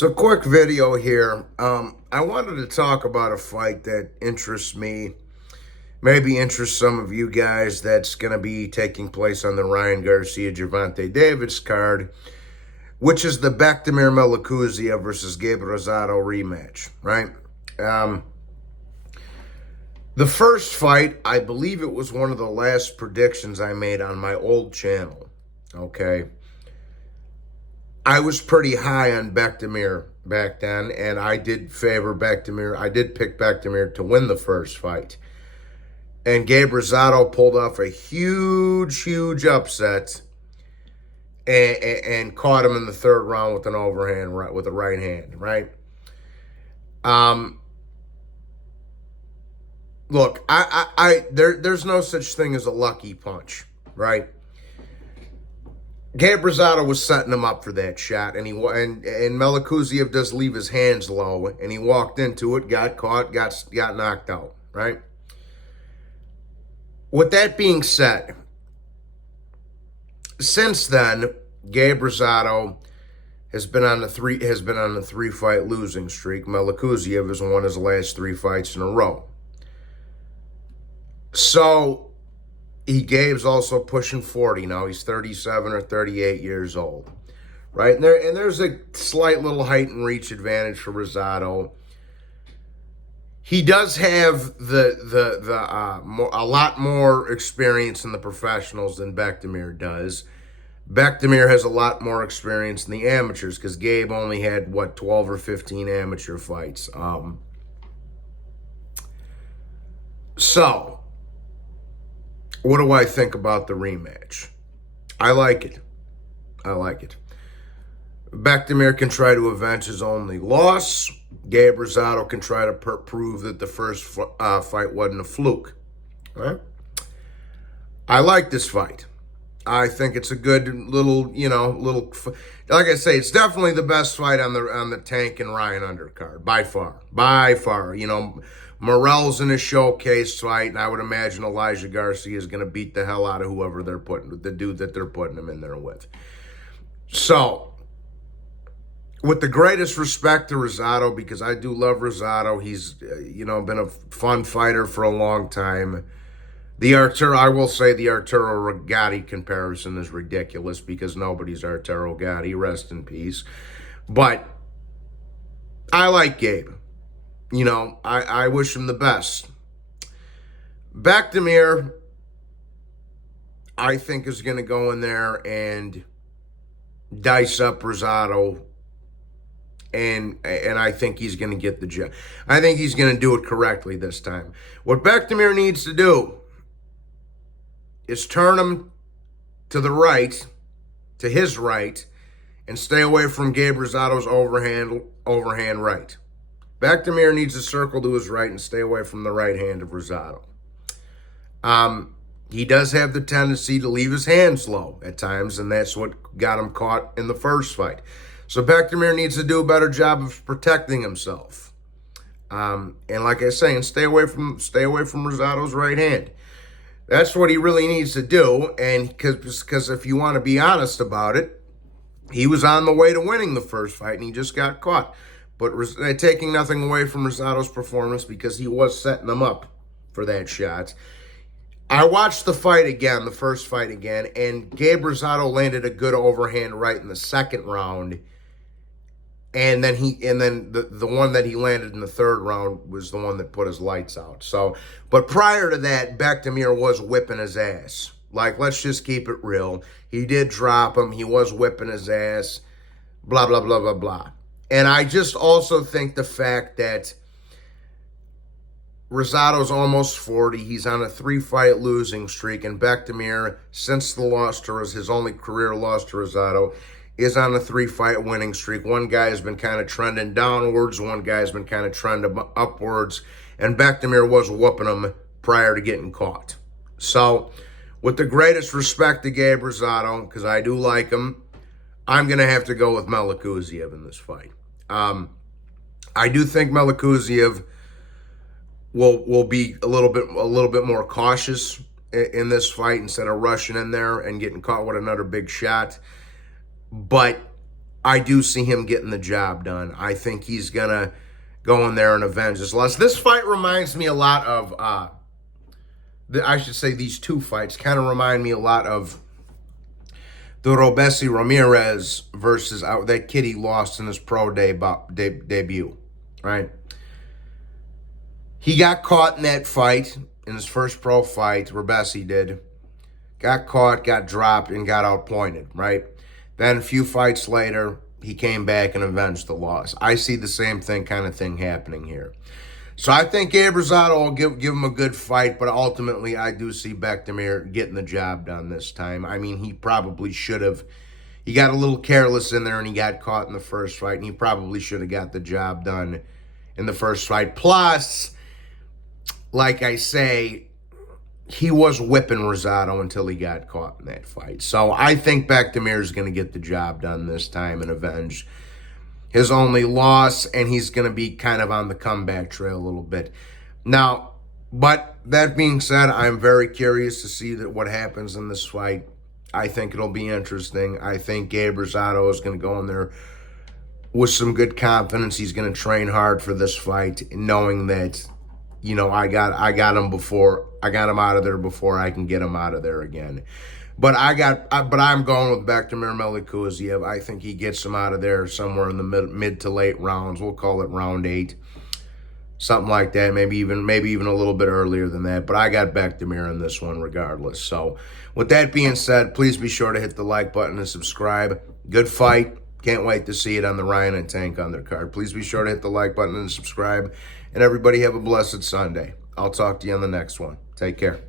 So, quick video here. I wanted to talk about a fight that interests me, maybe interests some of you guys. That's going to be taking place on the Ryan Garcia Gervonta Davis card, which is the BEKTEMIR MELIKUZIEV versus GABE ROSADO rematch. Right. The first fight, I believe it was one of the last predictions I made on my old channel. Okay. I was pretty high on BEKTEMIR back then, and I did favor BEKTEMIR. I did pick BEKTEMIR to win the first fight. And GABE ROSADO pulled off a huge upset and caught him in the third round with an overhand, with a right hand, right? Look, there's no such thing as a lucky punch, right? GABE ROSADO was setting him up for that shot, and MELIKUZIEV does leave his hands low, and he walked into it, got caught, got knocked out, right? With that being said, since then, GABE ROSADO has been on a three-fight losing streak. MELIKUZIEV has won his last 3 fights in a row. So Gabe's also pushing 40 now. He's 37 or 38 years old, right? And there's a slight little height and reach advantage for ROSADO. He does have a lot more experience in the professionals than BEKTEMIR does. BEKTEMIR has a lot more experience in the amateurs because Gabe only had, 12 or 15 amateur fights. So, what do I think about the rematch? I like it. BEKTEMIR can try to avenge his only loss. GABE ROSADO can try to prove that the first fight wasn't a fluke. Right? I like this fight. I think it's a good little. Like I say, it's definitely the best fight on the Tank and Ryan undercard by far. Morrell's in a showcase fight, and I would imagine Elijah Garcia is going to beat the hell out of whoever the dude that they're putting him in there with. So, with the greatest respect to ROSADO, because I do love ROSADO, he's been a fun fighter for a long time. I will say the Arturo Gatti comparison is ridiculous because nobody's Arturo Gatti. Rest in peace. But I like Gabe. I wish him the best. BEKTEMIR, I think, is going to go in there and dice up ROSADO, and I think he's going to get the job. I think he's going to do it correctly this time. What BEKTEMIR needs to do is turn him to the right, to his right, and stay away from GABE ROSADO's overhand right. BEKTEMIR needs to circle to his right and stay away from the right hand of ROSADO. He does have the tendency to leave his hands low at times, and that's what got him caught in the first fight. So BEKTEMIR needs to do a better job of protecting himself. And like I say, and stay away from ROSADO's right hand. That's what he really needs to do. And because if you want to be honest about it, he was on the way to winning the first fight, and he just got caught. But taking nothing away from ROSADO's performance, because he was setting them up for that shot. I watched the first fight again, and GABE ROSADO landed a good overhand right in the second round. And then the one that he landed in the third round was the one that put his lights out. So, but prior to that, BEKTEMIR was whipping his ass. Like, let's just keep it real. He did drop him. He was whipping his ass. Blah, blah, blah, blah, blah. And I just also think the fact that ROSADO's almost 40, he's on a 3-fight losing streak, and BEKTEMIR, since the loss to his only career loss to ROSADO, is on a 3-fight winning streak. One guy has been kind of trending downwards, one guy's been kind of trending upwards, and BEKTEMIR was whooping him prior to getting caught. So, with the greatest respect to GABE ROSADO, because I do like him, I'm going to have to go with MELIKUZIEV in this fight. I do think MELIKUZIEV will be a little bit more cautious in this fight instead of rushing in there and getting caught with another big shot. But I do see him getting the job done. I think he's going to go in there and avenge his loss. This fight reminds me a lot of, I should say these two fights kind of remind me a lot of the Robesi Ramirez versus that kid he lost in his pro debut, right? He got caught in that fight, in his first pro fight, Robesi did. Got caught, got dropped, and got outpointed, right? Then a few fights later, he came back and avenged the loss. I see the same kind of thing happening here. So I think GABE ROSADO will give him a good fight, but ultimately I do see BEKTEMIR getting the job done this time. I mean, he probably should have. He got a little careless in there and he got caught in the first fight, and he probably should have got the job done in the first fight. Plus, like I say, he was whipping ROSADO until he got caught in that fight. So I think BEKTEMIR is going to get the job done this time and avenge his only loss, and he's going to be kind of on the comeback trail a little bit. Now, but that being said, I'm very curious to see what happens in this fight. I think it'll be interesting. I think GABE ROSADO is going to go in there with some good confidence. He's going to train hard for this fight, knowing that, you know, I got him before. I got him out of there before I can get him out of there again. But I'm going with BEKTEMIR MELIKUZIEV. I think he gets him out of there somewhere in the mid to late rounds. We'll call it round 8, something like that. Maybe even a little bit earlier than that. But I got BEKTEMIR in this one regardless. So with that being said, please be sure to hit the like button and subscribe. Good fight. Can't wait to see it on the Ryan and Tank undercard. Please be sure to hit the like button and subscribe. And everybody have a blessed Sunday. I'll talk to you on the next one. Take care.